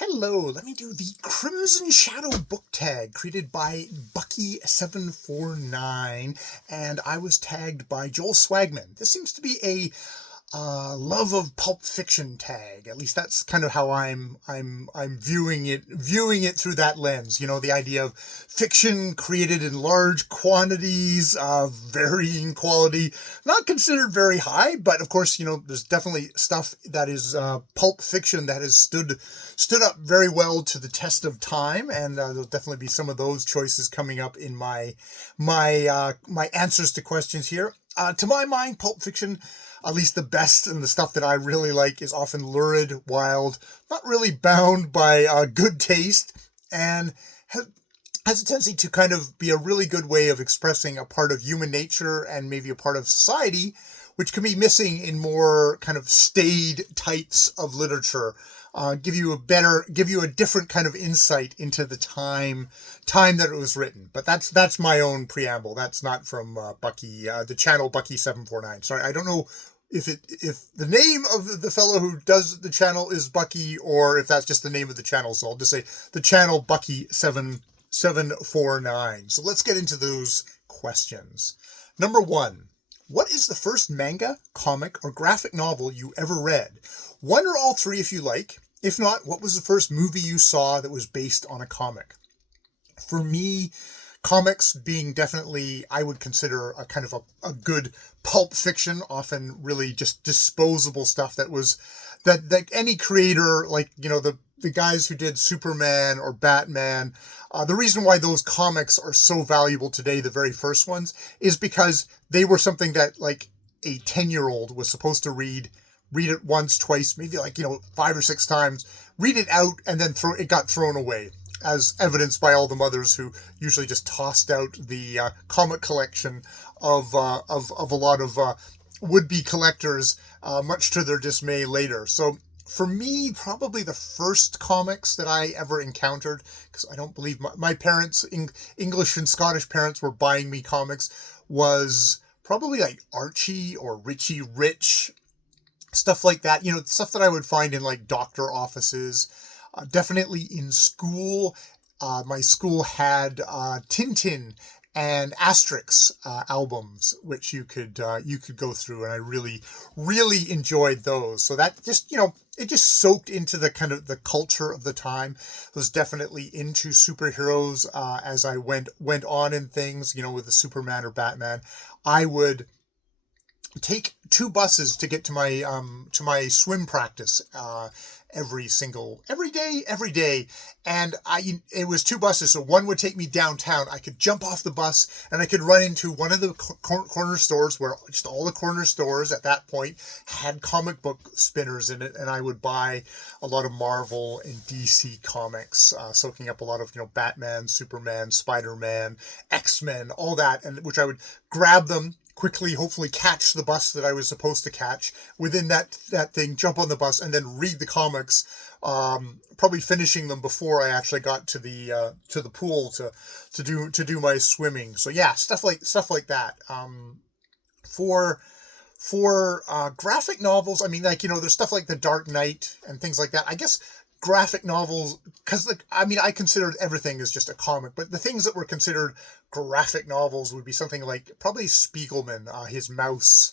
Hello, let me do the Crimson Shadow book tag created by Bucky749, and I was tagged by Joel Swagman. This seems to be a love of pulp fiction tag. At least that's kind of how I'm viewing it through that lens. You know, the idea of fiction created in large quantities of varying quality, not considered very high, but of course, you know, there's definitely stuff that is pulp fiction that has stood up very well to the test of time, and there'll definitely be some of those choices coming up in my answers to questions here. To my mind, pulp fiction, at least the best and the stuff that I really like, is often lurid, wild, not really bound by good taste, and has a tendency to kind of be a really good way of expressing a part of human nature and maybe a part of society, which can be missing in more kind of staid types of literature. Give you a different kind of insight into the time that it was written. But that's my own preamble. That's not from Bucky, the channel Bucky749. Sorry, I don't know if the name of the fellow who does the channel is Bucky, or if that's just the name of the channel. So I'll just say the channel Bucky749. So let's get into those questions. Number 1. What is the first manga, comic, or graphic novel you ever read? One or all three if you like. If not, what was the first movie you saw that was based on a comic? For me, comics being definitely, I would consider a kind of a good pulp fiction, often really just disposable stuff that any creator, like, you know, the guys who did Superman or Batman, the reason why those comics are so valuable today, the very first ones, is because they were something that like a 10-year-old was supposed to read it once, twice, maybe like, you know, 5 or 6 times, read it out, and then it got thrown away, as evidenced by all the mothers who usually just tossed out the comic collection of a lot of would-be collectors, much to their dismay later. So for me, probably the first comics that I ever encountered, because I don't believe my parents, English and Scottish parents, were buying me comics, was probably like Archie or Richie Rich, stuff like that. You know, stuff that I would find in like doctor offices, definitely in school. My school had Tintin and Asterix albums, which you could go through, and I really enjoyed those. So that just, you know, it just soaked into the kind of the culture of the time. I was definitely into superheroes as I went on in things, you know, with the Superman or Batman. I would take 2 buses to get to my swim practice every day, and it was 2 buses, so one would take me downtown. I could jump off the bus and I could run into one of the corner stores, where just all the corner stores at that point had comic book spinners in it, and I would buy a lot of Marvel and DC comics, soaking up a lot of, you know, Batman, Superman, Spider-Man, X-Men, all that, and which I would grab them quickly, hopefully catch the bus that I was supposed to catch within that thing, jump on the bus, and then read the comics, probably finishing them before I actually got to the pool to do my swimming. So yeah, stuff like that. For graphic novels, I mean, like, you know, there's stuff like The Dark Knight and things like that. I guess graphic novels, because I mean, I considered everything as just a comic, but the things that were considered graphic novels would be something like probably Spiegelman, his Mouse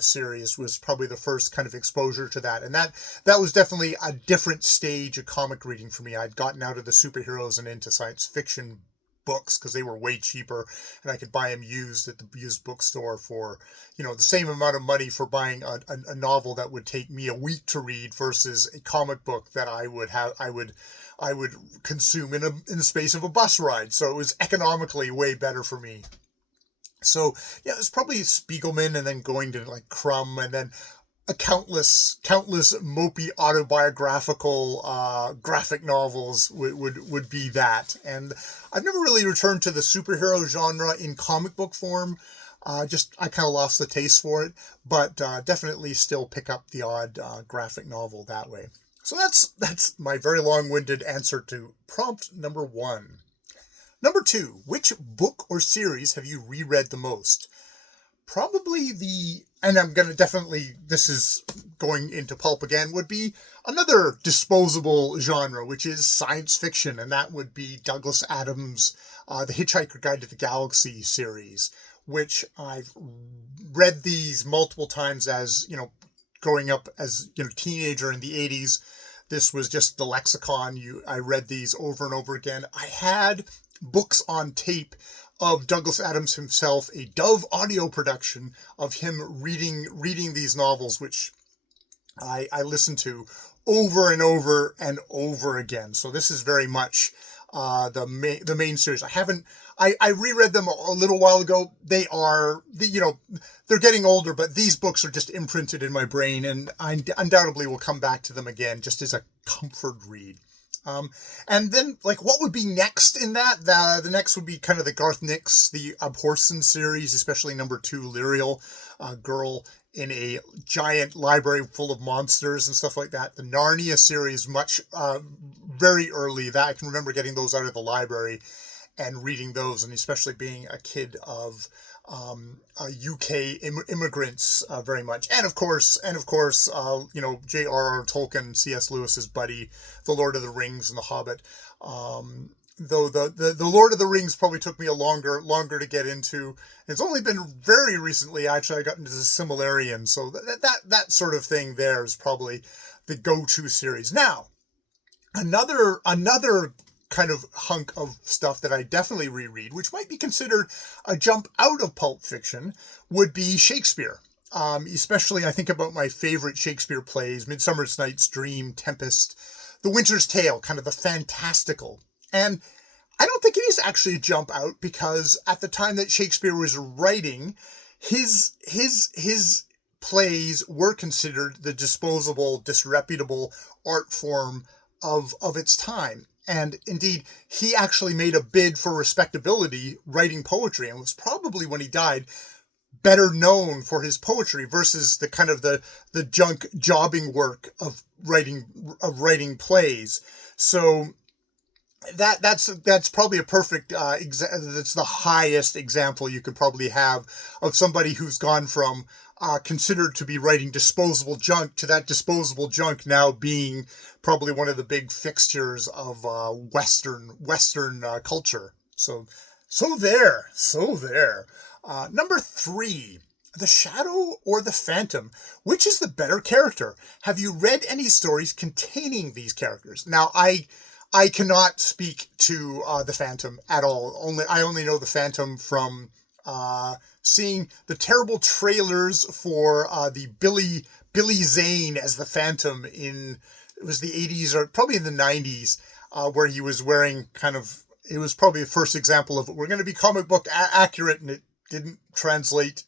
series was probably the first kind of exposure to that, and that was definitely a different stage of comic reading for me. I'd gotten out of the superheroes and into science fiction books because they were way cheaper, and I could buy them used at the used bookstore for, you know, the same amount of money for buying a novel that would take me a week to read versus a comic book that I would consume in the space of a bus ride. So it was economically way better for me. So yeah, it was probably Spiegelman, and then going to like Crumb, and then a countless mopey autobiographical graphic novels would be that. And I've never really returned to the superhero genre in comic book form. I kind of lost the taste for it, but definitely still pick up the odd graphic novel that way. So that's my very long-winded answer to prompt number 1. Number 2, which book or series have you reread the most? probably and I'm going to definitely, this is going into pulp again, would be another disposable genre, which is science fiction. And that would be Douglas Adams' The Hitchhiker Guide to the Galaxy series, which I've read these multiple times as, growing up as, teenager in the 80s. This was just the lexicon. I read these over and over again. I had books on tape of Douglas Adams himself, a Dove audio production of him reading these novels, which I listened to over and over and over again. So this is very much the main series. I reread them a little while ago. They're getting older, but these books are just imprinted in my brain, and I undoubtedly will come back to them again just as a comfort read. And then, what would be next in that? The next would be kind of the Garth Nix, the Abhorsen series, especially number 2, Lyrial, girl in a giant library full of monsters and stuff like that. The Narnia series, very early. That I can remember getting those out of the library and reading those, and especially being a kid of UK immigrants very much. And of course, J.R.R. Tolkien, C.S. Lewis's buddy, The Lord of the Rings and The Hobbit. Though the Lord of the Rings probably took me a longer to get into. It's only been very recently actually I got into the Silmarillion, so that sort of thing there is probably the go-to series. Now, another kind of hunk of stuff that I definitely reread, which might be considered a jump out of pulp fiction, would be Shakespeare. Especially I think about my favorite Shakespeare plays, Midsummer Night's Dream, Tempest, The Winter's Tale, kind of the fantastical. And I don't think it is actually a jump out, because at the time that Shakespeare was writing, his plays were considered the disposable, disreputable art form of its time. And indeed, he actually made a bid for respectability writing poetry, and was probably, when he died, better known for his poetry versus the kind of the junk jobbing work of writing plays. So that's probably a perfect that's the highest example you could probably have of somebody who's gone from considered to be writing disposable junk to that disposable junk now being probably one of the big fixtures of Western culture. So there. Number 3, the Shadow or the Phantom. Which is the better character? Have you read any stories containing these characters? Now, I cannot speak to the Phantom at all. I only know the Phantom from seeing the terrible trailers for the Billy Zane as the Phantom in, it was the 80s or probably in the 90s, where he was wearing it was probably the first example of, we're going to be comic book accurate, and it didn't translate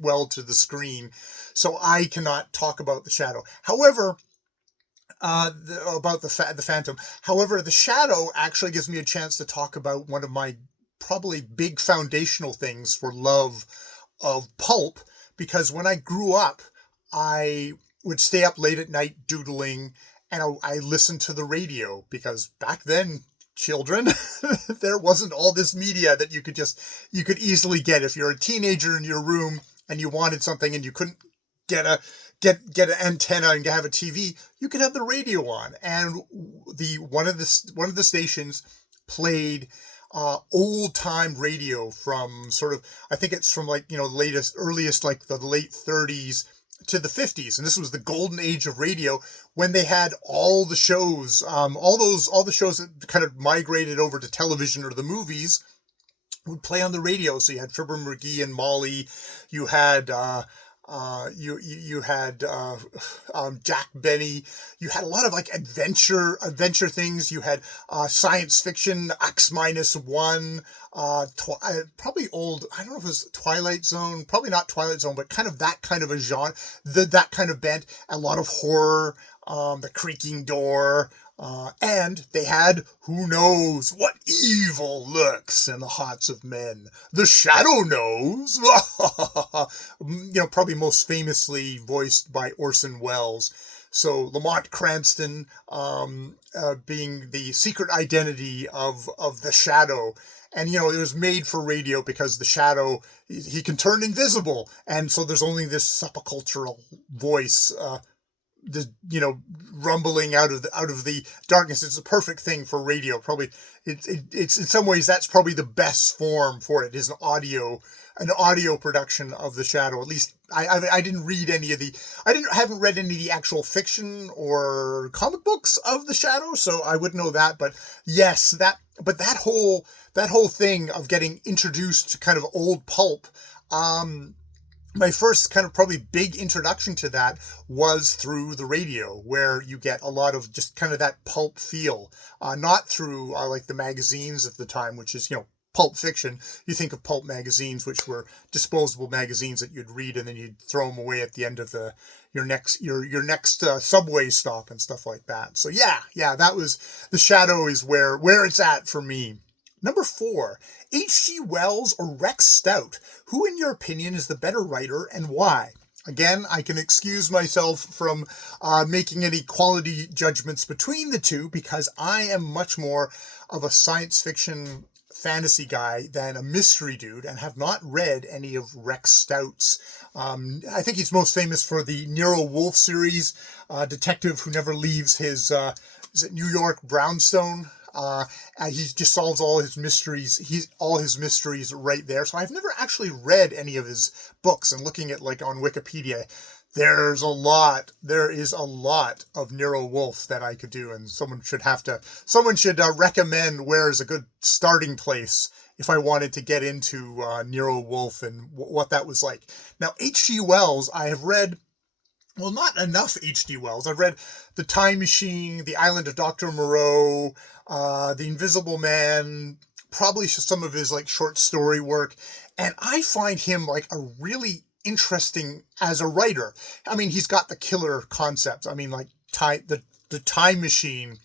well to the screen. So I cannot talk about the Shadow. However, about the Phantom. However, the Shadow actually gives me a chance to talk about one of my probably big foundational things for love of pulp, because when I grew up, I would stay up late at night doodling, and I listened to the radio, because back then, children, there wasn't all this media that you could easily get. If you're a teenager in your room and you wanted something and you couldn't get an antenna and have a TV, you could have the radio on, and one of the stations played old time radio from sort of, I think it's from earliest the late 30s to the 50s, and this was the golden age of radio, when they had all the shows, all the shows that kind of migrated over to television or the movies would play on the radio. So you had Fibber McGee and Molly, you had you had Jack Benny, you had a lot of adventure things, you had science fiction, X-1, probably old, I don't know if it was Twilight Zone, probably not Twilight Zone, but kind of that kind of a genre, that kind of bent, a lot of horror, The Creaking Door, and they had Who Knows What Evil Lurks in the Hearts of Men. The Shadow Knows. Probably most famously voiced by Orson Welles. So Lamont Cranston being the secret identity of the Shadow. And, it was made for radio because the Shadow, he can turn invisible. And so there's only this subcultural voice, the rumbling out of the darkness. It's a perfect thing for radio. Probably it's in some ways that's probably the best form for it, is an audio production of the Shadow. At least I didn't read any of the haven't read any of the actual fiction or comic books of the Shadow, so I wouldn't know that. But yes, that whole thing of getting introduced to kind of old pulp. My first kind of probably big introduction to that was through the radio, where you get a lot of just kind of that pulp feel, not through like the magazines of the time, which is, pulp fiction. You think of pulp magazines, which were disposable magazines that you'd read and then you'd throw them away at the end of your next subway stop and stuff like that. So yeah, that was the Shadow is where it's at for me. Number 4, H.G. Wells or Rex Stout? Who, in your opinion, is the better writer and why? Again, I can excuse myself from making any quality judgments between the two because I am much more of a science fiction fantasy guy than a mystery dude and have not read any of Rex Stout's. I think he's most famous for the Nero Wolfe series, detective who never leaves his, is it New York brownstone? And he just solves all his mysteries. All his mysteries right there. So I've never actually read any of his books. And looking at like on Wikipedia, there is a lot of Nero Wolfe that I could do. And someone should recommend where is a good starting place if I wanted to get into Nero Wolfe and what that was like. Now, H.G. Wells, I have read. Well, not enough H.G. Wells. I've read The Time Machine, The Island of Dr. Moreau, The Invisible Man, probably some of his like short story work. And I find him like a really interesting as a writer. I mean, he's got the killer concepts. I mean, like the Time Machine.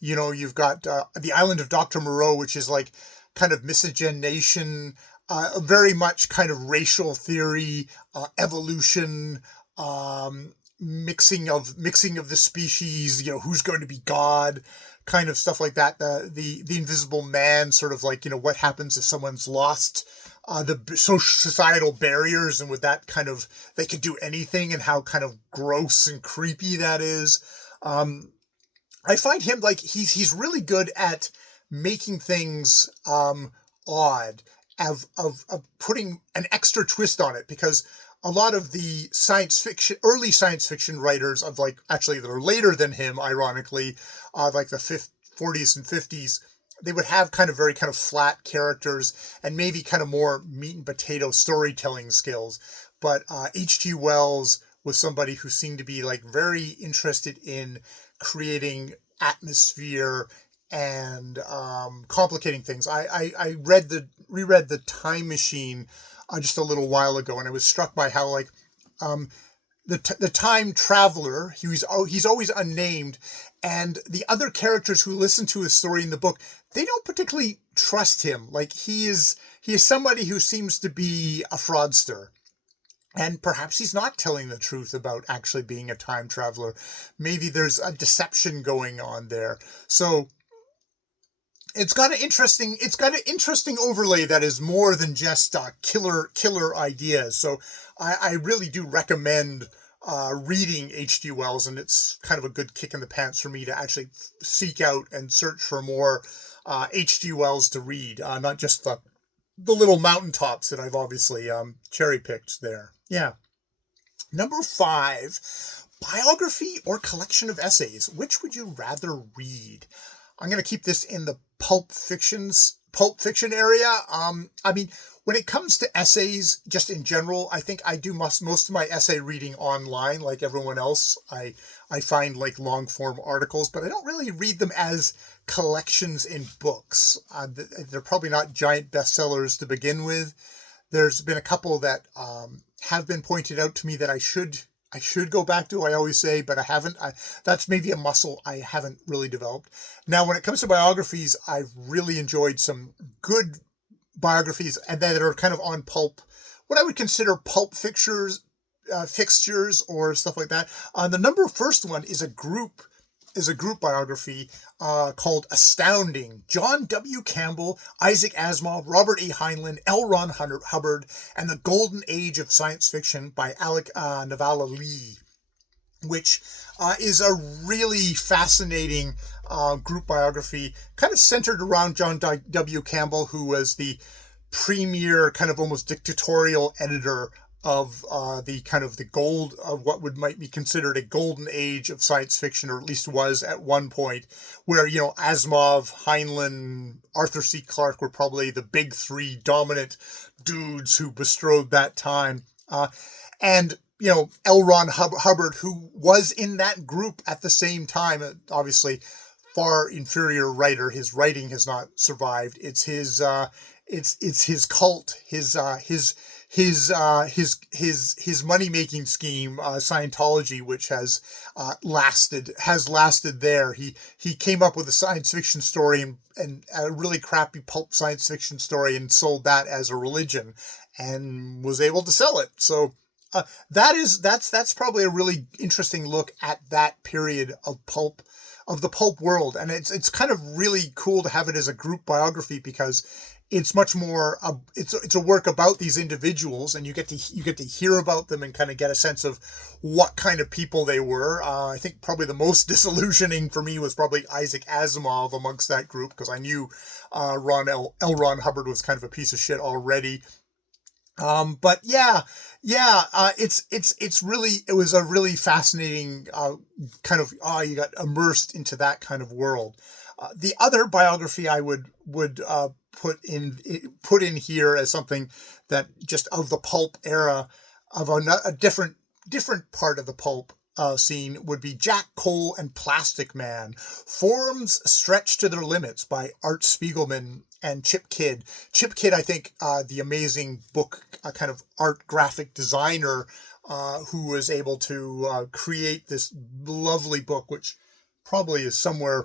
You've got The Island of Dr. Moreau, which is like kind of miscegenation, very much kind of racial theory, evolution, mixing of the species, who's going to be God, kind of stuff like that. The Invisible Man, sort of like, what happens if someone's lost the societal barriers, and with that kind of, they could do anything, and how kind of gross and creepy that is. I find him like he's really good at making things odd, of putting an extra twist on it, because a lot of the early science fiction writers of like, actually that are later than him, ironically, like the 40s and 50s, they would have kind of very kind of flat characters and maybe kind of more meat and potato storytelling skills. But H.G. Wells was somebody who seemed to be like very interested in creating atmosphere and complicating things. I reread The Time Machine just a little while ago, and I was struck by how like the time traveler, he's always unnamed, and the other characters who listen to his story in the book, they don't particularly trust him. Like he is somebody who seems to be a fraudster. And perhaps he's not telling the truth about actually being a time traveler. Maybe there's a deception going on there. So it's got an interesting overlay that is more than just killer ideas. So I really do recommend reading H.G. Wells, and it's kind of a good kick in the pants for me to actually seek out and search for more H.G. Wells to read, not just the little mountaintops that I've obviously cherry picked there. Yeah. Number 5, biography or collection of essays. Which would you rather read? I'm going to keep this in the pulp fiction area. I mean, when it comes to essays, just in general, I think I do most of my essay reading online, like everyone else. I find like long form articles, but I don't really read them as collections in books. They're probably not giant bestsellers to begin with. There's been a couple that have been pointed out to me that I should go back to, I always say, but I haven't. That's maybe a muscle I haven't really developed. Now, when it comes to biographies, I've really enjoyed some good biographies and that are kind of on pulp, what I would consider pulp fixtures or stuff like that. The first one is a group is a group biography called Astounding. John W. Campbell, Isaac Asimov, Robert A. Heinlein, L. Ron Hubbard, and the Golden Age of Science Fiction by Alec Navala Lee, which is a really fascinating group biography, kind of centered around John W. Campbell, who was the premier, kind of almost dictatorial editor of the gold of what might be considered a golden age of science fiction, or at least was at one point, where, Asimov, Heinlein, Arthur C. Clarke were probably the big three dominant dudes who bestrode that time. And L. Ron Hubbard, who was in that group at the same time, obviously far inferior writer. His writing has not survived. It's his it's his cult, his money making scheme, Scientology, which has lasted there. He came up with a science fiction story and a really crappy pulp science fiction story and sold that as a religion and was able to sell it. So that's probably a really interesting look at that period of the pulp world, and it's kind of really cool to have it as a group biography, because it's much more it's a work about these individuals, and you get to hear about them and kind of get a sense of what kind of people they were. I think probably the most disillusioning for me was probably Isaac Asimov amongst that group, because I knew L. Ron Hubbard was kind of a piece of shit already. But it was a really fascinating you got immersed into that kind of world. The other biography I would put in here as something that just of the pulp era, of a different part of the pulp scene, would be Jack Cole and Plastic Man, Forms Stretched to Their Limits by Art Spiegelman and Chip Kidd. Chip Kidd, I think, the amazing book, kind of art graphic designer, who was able to create this lovely book, which probably is somewhere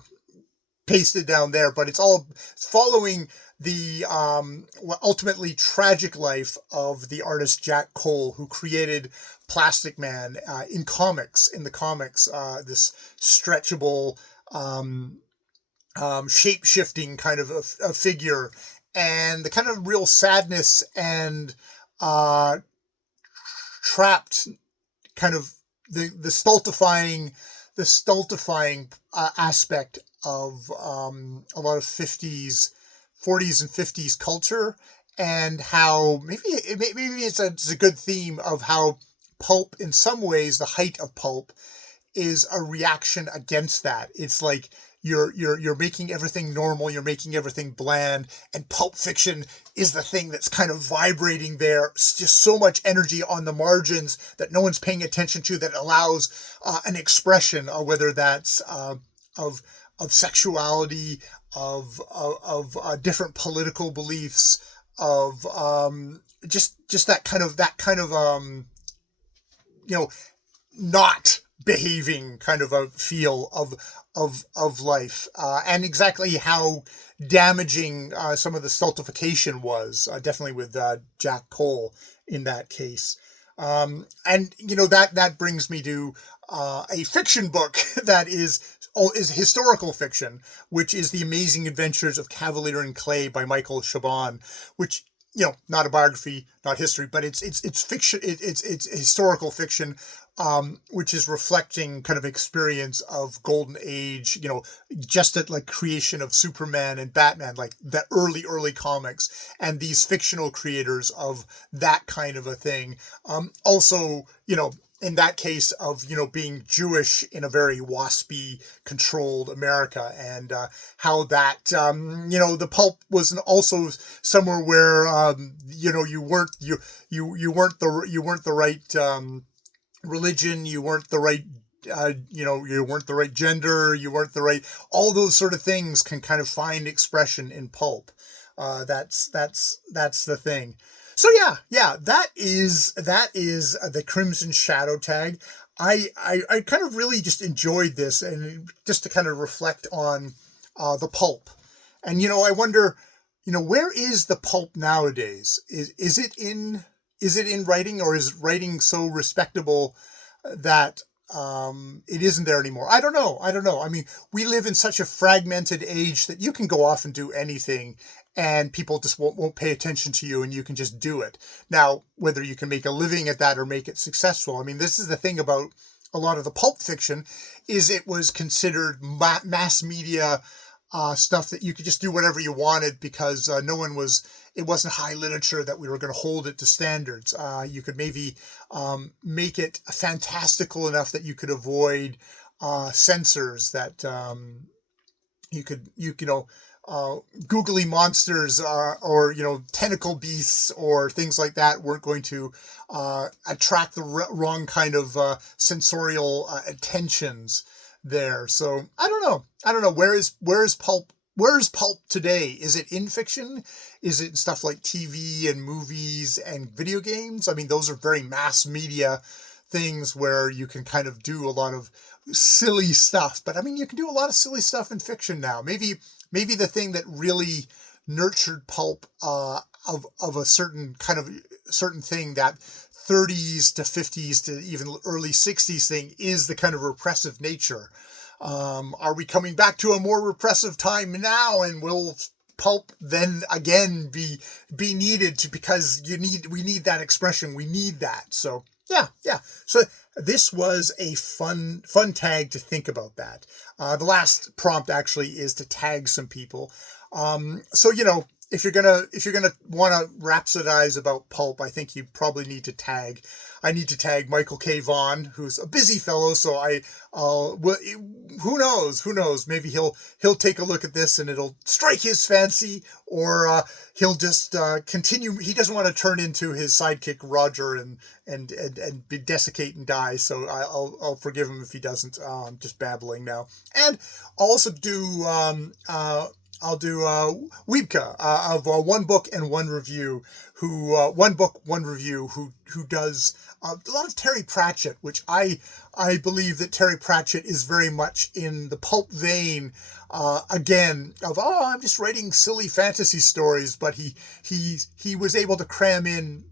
pasted down there, but it's all following the ultimately tragic life of the artist Jack Cole, who created Plastic Man in the comics, this stretchable, shape-shifting kind of a figure, and the kind of real sadness and trapped kind of the stultifying aspect of a lot of 40s and 50s culture, and how maybe it's a good theme of how pulp, in some ways, the height of pulp is a reaction against that. It's like you're making everything normal, you're making everything bland, and pulp fiction is the thing that's kind of vibrating there. It's just so much energy on the margins that no one's paying attention to, that allows an expression, whether that's of sexuality, of different political beliefs, of just that kind of not behaving kind of a feel of life, and exactly how damaging some of the stultification was, definitely with Jack Cole in that case. And that brings me to a fiction book that is historical fiction, which is The Amazing Adventures of Cavalier and Clay by Michael Chabon, which, not a biography, not history, but it's fiction. It's historical fiction, which is reflecting kind of experience of golden age, just at like creation of Superman and Batman, like the early comics, and these fictional creators of that kind of a thing. Also, in that case of, being Jewish in a very waspy, controlled America, and how that, the pulp was also somewhere where, you weren't the right religion, you weren't the right, you weren't the right gender, you weren't the right, all those sort of things can kind of find expression in pulp. That's the thing. So that is the Crimson Shadow tag. I kind of really just enjoyed this, and just to kind of reflect on the pulp. And I wonder, where is the pulp nowadays? Is it in writing, or is writing so respectable that it isn't there anymore. I don't know. I mean, we live in such a fragmented age that you can go off and do anything and people just won't pay attention to you and you can just do it. Now, whether you can make a living at that or make it successful. I mean, this is the thing about a lot of the pulp fiction is it was considered mass media stuff that you could just do whatever you wanted because it wasn't high literature that we were going to hold it to standards. You could maybe make it fantastical enough that you could avoid censors that googly monsters or tentacle beasts or things like that weren't going to attract the wrong kind of sensorial attentions there. So I don't know. Where is pulp? Where is pulp today? Is it in fiction? Is it in stuff like TV and movies and video games? I mean, those are very mass media things where you can kind of do a lot of silly stuff. But I mean, you can do a lot of silly stuff in fiction now. Maybe the thing that really nurtured pulp of a certain thing, that 30s to 50s to even early 60s thing, is the kind of repressive nature. Are we coming back to a more repressive time now, and will pulp then again be needed because we need that expression, we need that. So yeah. So this was a fun tag to think about that. The last prompt actually is to tag some people. So if you're gonna want to rhapsodize about pulp, I think you probably need to tag. I need to tag Michael K. Vaughan, who's a busy fellow. So who knows? Maybe he'll take a look at this and it'll strike his fancy, or he'll just continue. He doesn't want to turn into his sidekick Roger and be desiccate and die. So I'll forgive him if he doesn't. I'm just babbling now. And I'll also do I'll do Wiebke of One Book and One Review, who One Book, One Review, who does a lot of Terry Pratchett, which I believe that Terry Pratchett is very much in the pulp vein, again, of, I'm just writing silly fantasy stories, but he was able to cram in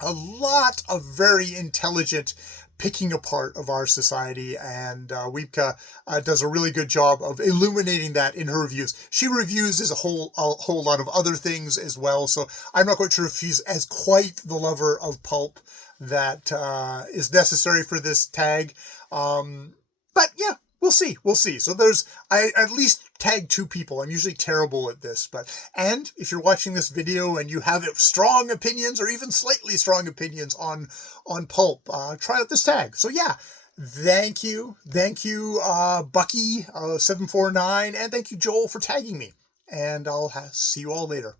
a lot of very intelligent picking apart of our society, and Wiebke does a really good job of illuminating that in her reviews. She reviews a whole lot of other things as well, so I'm not quite sure if she's as quite the lover of pulp that is necessary for this tag. But yeah, we'll see. So I at least tag 2 people. I'm usually terrible at this, and if you're watching this video and you have strong opinions or even slightly strong opinions on pulp, try out this tag. So yeah, thank you, Bucky 749, and thank you, Joel, for tagging me. And I'll see you all later.